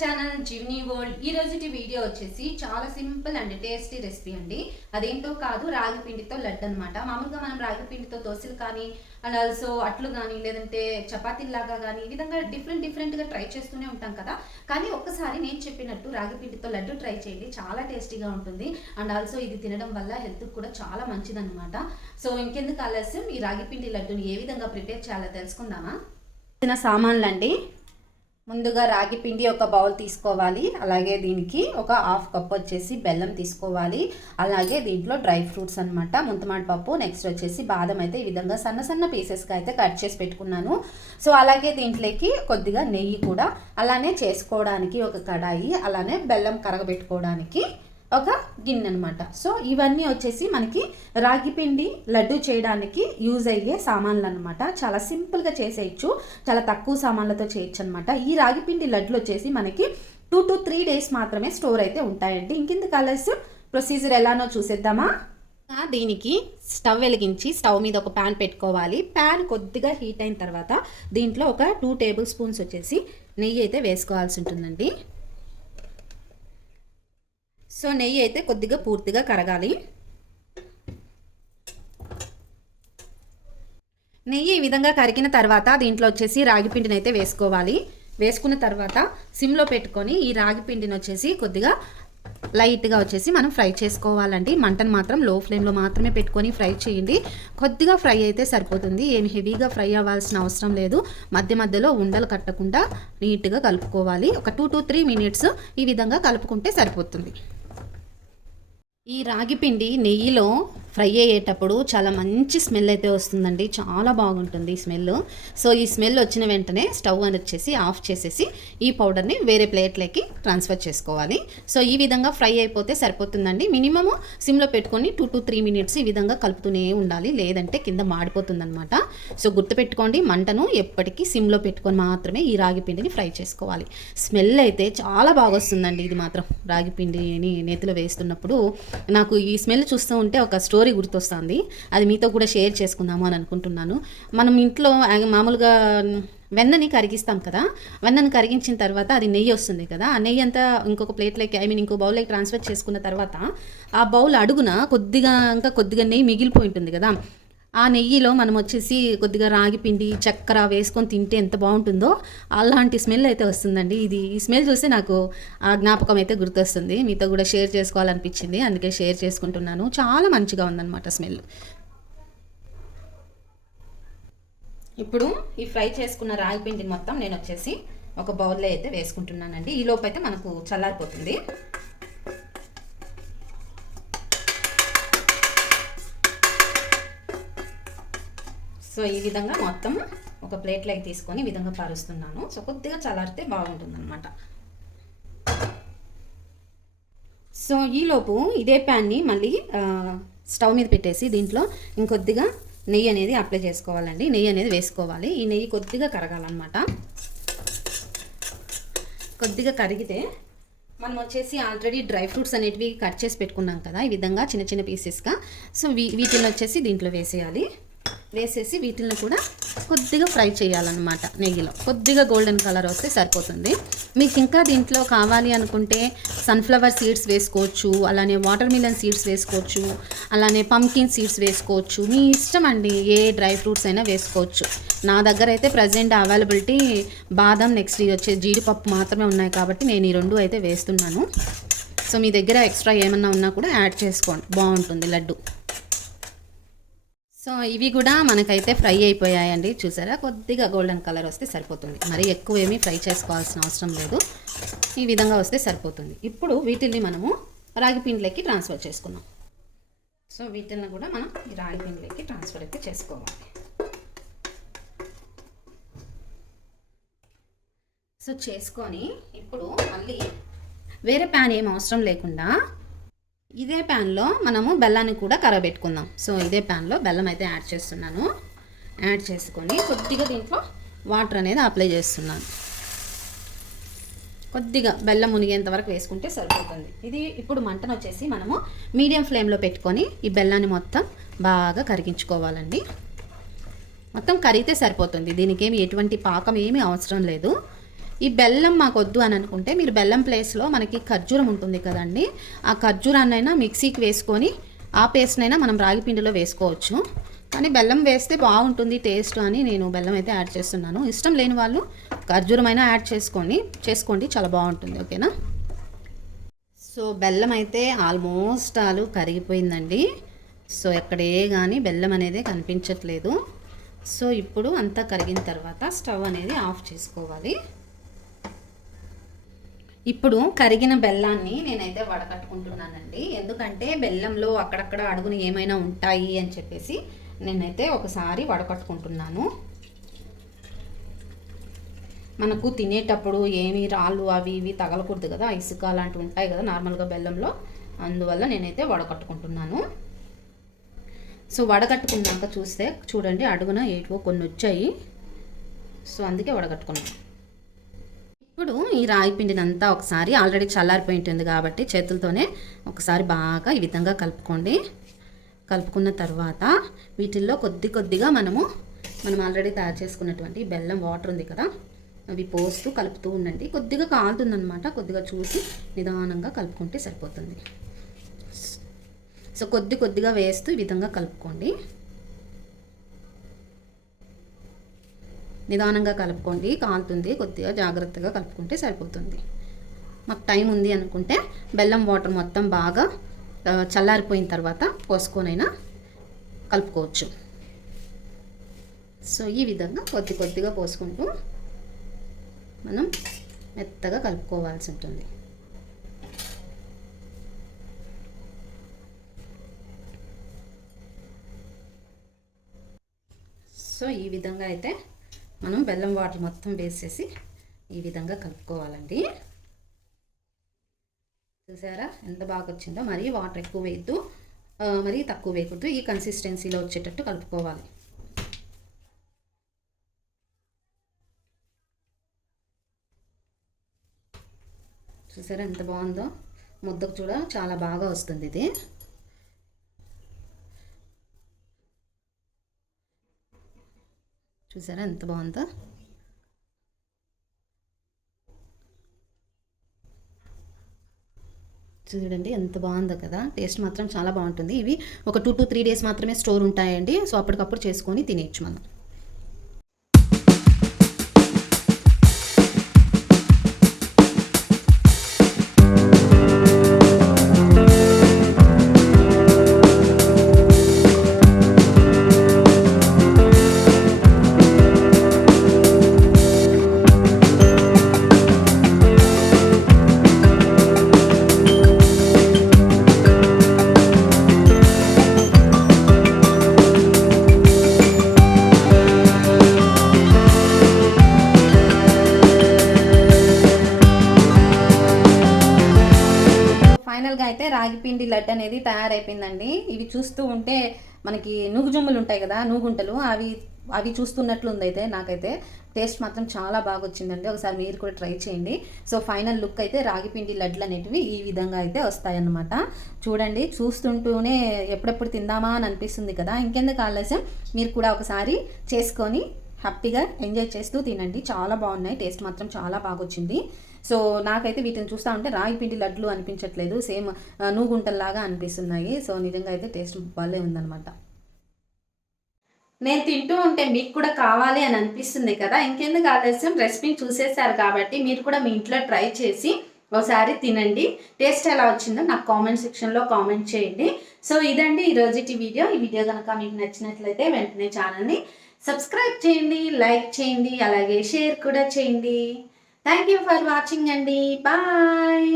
Channel జివ్నీ world ఈ రోజుటి video వచ్చేసి చాలా సింపుల్ అండ్ టేస్టీ రెసిపీ అండి. అదేంటో కాదు రాగి పిండితో లడ్డు అనమాట మామూలుగా మనం రాగి పిండితో దోశలు కానీ అండ్ ఆల్సో అట్లు కానీ లేదంటే చపాతీలాగా కానీ ఈ విధంగా డిఫరెంట్ డిఫరెంట్గా ట్రై చేస్తూనే ఉంటాం కదా. కానీ ఒక్కసారి నేను చెప్పినట్టు రాగి పిండితో లడ్డు ట్రై చేయండి చాలా టేస్టీగా ఉంటుంది. అండ్ ఆల్సో ఇది తినడం వల్ల హెల్త్ కూడా చాలా మంచిదన్నమాట. సో ఇంకెందుకు ఆలస్యం? ఈ రాగి పిండి లడ్డుని ఏ విధంగా ప్రిపేర్ చేయాలో తెలుసుకుందామా? చిన్న సామాన్లు అండి ముందుగా రాగి పిండి ఒక బౌల్ తీసుకోవాలి. అలాగే దీనికి ఒక హాఫ్ కప్ వచ్చేసి బెల్లం తీసుకోవాలి. అలాగే దీంట్లో డ్రై ఫ్రూట్స్ అనమాట ముంతమాడి పప్పు నెక్స్ట్ వచ్చేసి బాదం అయితే ఈ విధంగా సన్న సన్న పీసెస్గా అయితే కట్ చేసి పెట్టుకున్నాను. సో అలాగే దీంట్లోకి కొద్దిగా నెయ్యి కూడా అలానే చేసుకోవడానికి ఒక కడాయి అలానే బెల్లం కరగబెట్టుకోవడానికి ఒక గిన్నె అనమాట సో ఇవన్నీ వచ్చేసి మనకి రాగి పిండి లడ్డు చేయడానికి యూజ్ అయ్యే సామాన్లు అనమాట చాలా సింపుల్గా చేసేయచ్చు. చాలా తక్కువ సామాన్లతో చేయొచ్చు అనమాట ఈ రాగి పిండి లడ్డులు వచ్చేసి మనకి టూ టు త్రీ డేస్ మాత్రమే స్టోర్ అయితే ఉంటాయండి. ఇంకెందుకు ఆలస్యం ప్రొసీజర్ ఎలానో చూసేద్దామా? దీనికి స్టవ్ వెలిగించి స్టవ్ మీద ఒక ప్యాన్ పెట్టుకోవాలి. ప్యాన్ కొద్దిగా హీట్ అయిన తర్వాత దీంట్లో ఒక టూ టేబుల్ స్పూన్స్ వచ్చేసి నెయ్యి అయితే వేసుకోవాల్సి ఉంటుందండి. సో నెయ్యి అయితే కొద్దిగా పూర్తిగా కరగాలి. నెయ్యి ఈ విధంగా కరిగిన తర్వాత దీంట్లో వచ్చేసి రాగి పిండిని అయితే వేసుకోవాలి. వేసుకున్న తర్వాత సిమ్లో పెట్టుకొని ఈ రాగి పిండిని వచ్చేసి కొద్దిగా లైట్గా వచ్చేసి మనం ఫ్రై చేసుకోవాలండి. మంటను మాత్రం లో ఫ్లేమ్లో మాత్రమే పెట్టుకొని ఫ్రై చేయండి. కొద్దిగా ఫ్రై అయితే సరిపోతుంది. ఏమి హెవీగా ఫ్రై అవ్వాల్సిన అవసరం లేదు. మధ్య మధ్యలో ఉండలు కట్టకుండా నీట్గా కలుపుకోవాలి. ఒక టూ టు త్రీ మినిట్స్ ఈ విధంగా కలుపుకుంటే సరిపోతుంది. ఈ రాగి పిండి నెయ్యిలో ఫ్రై అయ్యేటప్పుడు చాలా మంచి స్మెల్ అయితే వస్తుందండి. చాలా బాగుంటుంది ఈ స్మెల్. సో ఈ స్మెల్ వచ్చిన వెంటనే స్టవ్ అని వచ్చేసి ఆఫ్ చేసేసి ఈ పౌడర్ని వేరే ప్లేట్లోకి ట్రాన్స్ఫర్ చేసుకోవాలి. సో ఈ విధంగా ఫ్రై అయిపోతే సరిపోతుందండి. మినిమము సిమ్లో పెట్టుకొని టూ టు త్రీ మినిట్స్ ఈ విధంగా కలుపుతూనే ఉండాలి. లేదంటే కింద మాడిపోతుందన్నమాట. సో గుర్తుపెట్టుకోండి మంటను ఎప్పటికీ సిమ్లో పెట్టుకొని మాత్రమే ఈ రాగి పిండిని ఫ్రై చేసుకోవాలి. స్మెల్ అయితే చాలా బాగా వస్తుందండి. ఇది మాత్రం రాగి పిండిని నేతిలో వేస్తున్నప్పుడు నాకు ఈ స్మెల్ చూస్తూ ఉంటే ఒక స్టోర్ గుర్తొస్తుంది. అది మీతో కూడా షేర్ చేసుకుందాము అని అనుకుంటున్నాను. మనం ఇంట్లో మామూలుగా వెన్నని కరిగిస్తాం కదా. వెన్నను కరిగించిన తర్వాత అది నెయ్యి వస్తుంది కదా. ఆ నెయ్యి అంతా ఇంకొక ప్లేట్లోకి ఐ మీన్ ఇంకో బౌల్లోకి ట్రాన్స్ఫర్ చేసుకున్న తర్వాత ఆ బౌల్ అడుగున కొద్దిగా ఇంకా కొద్దిగా నెయ్యి మిగిలిపోయి ఉంటుంది కదా. ఆ నెయ్యిలో మనం వచ్చేసి కొద్దిగా రాగి పిండి చక్కెర వేసుకొని తింటే ఎంత బాగుంటుందో అలాంటి స్మెల్ అయితే వస్తుందండి. ఇది ఈ స్మెల్ చూస్తే నాకు ఆ జ్ఞాపకం అయితే గుర్తొస్తుంది. మీతో కూడా షేర్ చేసుకోవాలనిపించింది. అందుకే షేర్ చేసుకుంటున్నాను. చాలా మంచిగా ఉందన్నమాట స్మెల్. ఇప్పుడు ఈ ఫ్రై చేసుకున్న రాగి పిండిని మొత్తం నేను వచ్చేసి ఒక బౌల్లో అయితే వేసుకుంటున్నానండి. ఈ లోపు అయితే మనకు చల్లారిపోతుంది. సో ఈ విధంగా మొత్తం ఒక ప్లేట్లోకి తీసుకొని ఈ విధంగా పరుస్తున్నాను. సో కొద్దిగా చల్లారితే బాగుంటుంది అనమాట సో ఈలోపు ఇదే ప్యాన్ని మళ్ళీ స్టవ్ మీద పెట్టేసి దీంట్లో ఇంకొద్దిగా నెయ్యి అనేది అప్లై చేసుకోవాలండి. నెయ్యి అనేది వేసుకోవాలి. ఈ నెయ్యి కొద్దిగా కరగాలన్నమాట. కొద్దిగా కరిగితే మనం వచ్చేసి ఆల్రెడీ డ్రై ఫ్రూట్స్ అనేటివి కట్ చేసి పెట్టుకున్నాం కదా ఈ విధంగా చిన్న చిన్న పీసెస్గా. సో వీ వీటిని వచ్చేసి దీంట్లో వేసేయాలి. వేసేసి వీటిని కూడా కొద్దిగా ఫ్రై చేయాలన్నమాట నెయ్యిలో. కొద్దిగా గోల్డెన్ కలర్ వస్తే సరిపోతుంది. మీకు ఇంకా దీంట్లో కావాలి అనుకుంటే సన్ఫ్లవర్ సీడ్స్ వేసుకోవచ్చు అలానే వాటర్ మిలన్ సీడ్స్ వేసుకోవచ్చు అలానే పంకిన్ సీడ్స్ వేసుకోవచ్చు. మీ ఇష్టం అండి ఏ డ్రై ఫ్రూట్స్ అయినా వేసుకోవచ్చు. నా దగ్గర అయితే ప్రజెంట్ అవైలబిలిటీ బాదం నెక్స్ట్ ఇది వచ్చే జీడిపప్పు మాత్రమే ఉన్నాయి కాబట్టి నేను ఈ రెండు అయితే వేస్తున్నాను. సో మీ దగ్గర ఎక్స్ట్రా ఏమన్నా ఉన్నా కూడా యాడ్ చేసుకోండి. బాగుంటుంది లడ్డు. సో ఇవి కూడా మనకైతే ఫ్రై అయిపోయాయండి. చూసారా? కొద్దిగా గోల్డెన్ కలర్ వస్తే సరిపోతుంది. మరి ఎక్కువ ఏమీ ఫ్రై చేసుకోవాల్సిన అవసరం లేదు. ఈ విధంగా వస్తే సరిపోతుంది. ఇప్పుడు వీటిల్ని మనము రాగి పిండిలోకి ట్రాన్స్ఫర్ చేసుకున్నాం సో వీటిని కూడా మనం ఈ రాగి పిండిలోకి ట్రాన్స్ఫర్ అయితే చేసుకోవాలి. సో చేసుకొని ఇప్పుడు మళ్ళీ వేరే ప్యాన్ ఏం అవసరం లేకుండా ఇదే ప్యాన్లో మనము బెల్లాన్ని కూడా కరగబెట్టుకుందాం సో ఇదే ప్యాన్లో బెల్లం అయితే యాడ్ చేస్తున్నాను. యాడ్ చేసుకొని కొద్దిగా దీంట్లో వాటర్ అనేది అప్లై చేస్తున్నాను. కొద్దిగా బెల్లం మునిగేంత వరకు వేసుకుంటే సరిపోతుంది. ఇది ఇప్పుడు మంటను వచ్చేసి మనము మీడియం ఫ్లేమ్లో పెట్టుకొని ఈ బెల్లాన్ని మొత్తం బాగా కరిగించుకోవాలండి. మొత్తం కరిగితే సరిపోతుంది. దీనికి ఏమి ఎటువంటి పాకం ఏమీ అవసరం లేదు. ఈ బెల్లం మాకు వద్దు అని అనుకుంటే మీరు బెల్లం ప్లేస్లో మనకి ఖర్జూరం ఉంటుంది కదండి ఆ ఖర్జూరాన్నైనా మిక్సీకి వేసుకొని ఆ పేస్ట్నైనా మనం రాగి పిండిలో వేసుకోవచ్చు. కానీ బెల్లం వేస్తే బాగుంటుంది టేస్ట్ అని నేను బెల్లం అయితే యాడ్ చేస్తున్నాను. ఇష్టం లేని వాళ్ళు ఖర్జూరమైనా యాడ్ చేసుకోండి చేసుకోండి చాలా బాగుంటుంది ఓకేనా? సో బెల్లం అయితే ఆల్మోస్ట్ ఆలు కరిగిపోయిందండి. సో ఎక్కడే కానీ బెల్లం అనేది కనిపించట్లేదు. సో ఇప్పుడు అంతా కరిగిన తర్వాత స్టవ్ అనేది ఆఫ్ చేసుకోవాలి. ఇప్పుడు కరిగిన బెల్లాన్ని నేనైతే వడకట్టుకుంటున్నానండి. ఎందుకంటే బెల్లంలో అక్కడక్కడ అడుగున ఏమైనా ఉంటాయి అని చెప్పేసి నేనైతే ఒకసారి వడకట్టుకుంటున్నాను. మనకు తినేటప్పుడు ఏమి రాళ్ళు అవి ఇవి తగలకూడదు కదా ఇసుక అలాంటివి ఉంటాయి కదా నార్మల్గా బెల్లంలో. అందువల్ల నేనైతే వడకట్టుకుంటున్నాను. సో వడకట్టుకున్నాక చూస్తే చూడండి అడుగున ఏటో కొన్ని వచ్చాయి సో అందుకే వడగట్టుకున్నాను ఇప్పుడు ఈ రాగి పిండిని అంతా ఒకసారి ఆల్రెడీ చల్లారిపోయి ఉంటుంది కాబట్టి చేతులతోనే ఒకసారి బాగా ఈ విధంగా కలుపుకోండి. కలుపుకున్న తర్వాత వీటిల్లో కొద్ది కొద్దిగా మనము మనం ఆల్రెడీ తయారు చేసుకున్నటువంటి బెల్లం వాటర్ ఉంది కదా అవి పోస్తూ కలుపుతూ ఉండండి. కొద్దిగా కాలుతుందనమాట కొద్దిగా చూసి నిదానంగా కలుపుకుంటే సరిపోతుంది. సో కొద్ది కొద్దిగా వేస్తూ ఈ విధంగా కలుపుకోండి. నిదానంగా కలుపుకోండి. కాలుతుంది. కొద్దిగా జాగ్రత్తగా కలుపుకుంటే సరిపోతుంది. మాకు టైం ఉంది అనుకుంటే బెల్లం వాటర్ మొత్తం బాగా చల్లారిపోయిన తర్వాత పోసుకొనైనా కలుపుకోవచ్చు. సో ఈ విధంగా కొద్ది కొద్దిగా పోసుకుంటూ మనం మెత్తగా కలుపుకోవాల్సి ఉంటుంది. సో ఈ విధంగా అయితే మనం బెల్లం వాటర్ మొత్తం వేసేసి ఈ విధంగా కలుపుకోవాలండి. చూసారా? ఎంత బాగా వచ్చిందో. మరీ వాటర్ ఎక్కువ వేయద్దు. మరీ తక్కువ వేయకూడదు. ఈ కన్సిస్టెన్సీలో వచ్చేటట్టు కలుపుకోవాలి. చూసారా ఎంత బాగుందో? ముద్దకు చూడ చాలా బాగా వస్తుంది ఇది. చూసారా ఎంత బాగుందో? చూడండి ఎంత బాగుందో కదా? టేస్ట్ మాత్రం చాలా బాగుంటుంది. ఇవి ఒక టూ టు త్రీ డేస్ మాత్రమే స్టోర్ ఉంటాయండి. సో అప్పటికప్పుడు చేసుకొని తినేయచ్చు మనం. రాగిపిండి లడ్డు అనేది తయారైపోయిందండి. ఇవి చూస్తూ ఉంటే మనకి నూగుజుమ్ములు ఉంటాయి కదా నూగుంటలు అవి అవి చూస్తున్నట్లు ఉంది అయితే నాకైతే టేస్ట్ మాత్రం చాలా బాగా వచ్చిందండి ఒకసారి మీరు కూడా ట్రై చేయండి. సో ఫైనల్ లుక్ అయితే రాగిపిండి లడ్లు అనేటివి ఈ విధంగా అయితే వస్తాయన్నమాట. చూడండి చూస్తుంటూనే ఎప్పుడెప్పుడు తిందామా అని అనిపిస్తుంది కదా ఇంకెందుకు ఆలస్యం? మీరు కూడా ఒకసారి చేసుకొని హ్యాపీగా ఎంజాయ్ చేస్తూ తినండి. చాలా బాగున్నాయి టేస్ట్ మాత్రం చాలా బాగా వచ్చింది సో నాకైతే వీటిని చూస్తూ ఉంటే రాగి పిండి లడ్లు అనిపించట్లేదు. సేమ్ నూగుంటల్లాగా అనిపిస్తున్నాయి. సో నిజంగా అయితే టేస్ట్ భలే ఉందన్నమాట. నేను తింటూ ఉంటే మీకు కూడా కావాలి అని అనిపిస్తుంది కదా? ఇంకెందుకు ఆలస్యం? రెసిపీ చూసేశారు కాబట్టి మీరు కూడా మీ ఇంట్లో ట్రై చేసి ఒకసారి తినండి. టేస్ట్ ఎలా వచ్చిందో నాకు కామెంట్ సెక్షన్లో కామెంట్ చేయండి. సో ఇదండి ఈ వీడియో. ఈ వీడియో కనుక మీకు నచ్చినట్లయితే వెంటనే ఛానల్ని సబ్స్క్రైబ్ చేయండి లైక్ చేయండి అలాగే షేర్ కూడా చేయండి. థ్యాంక్ యూ ఫర్ వాచింగ్ అండి బాయ్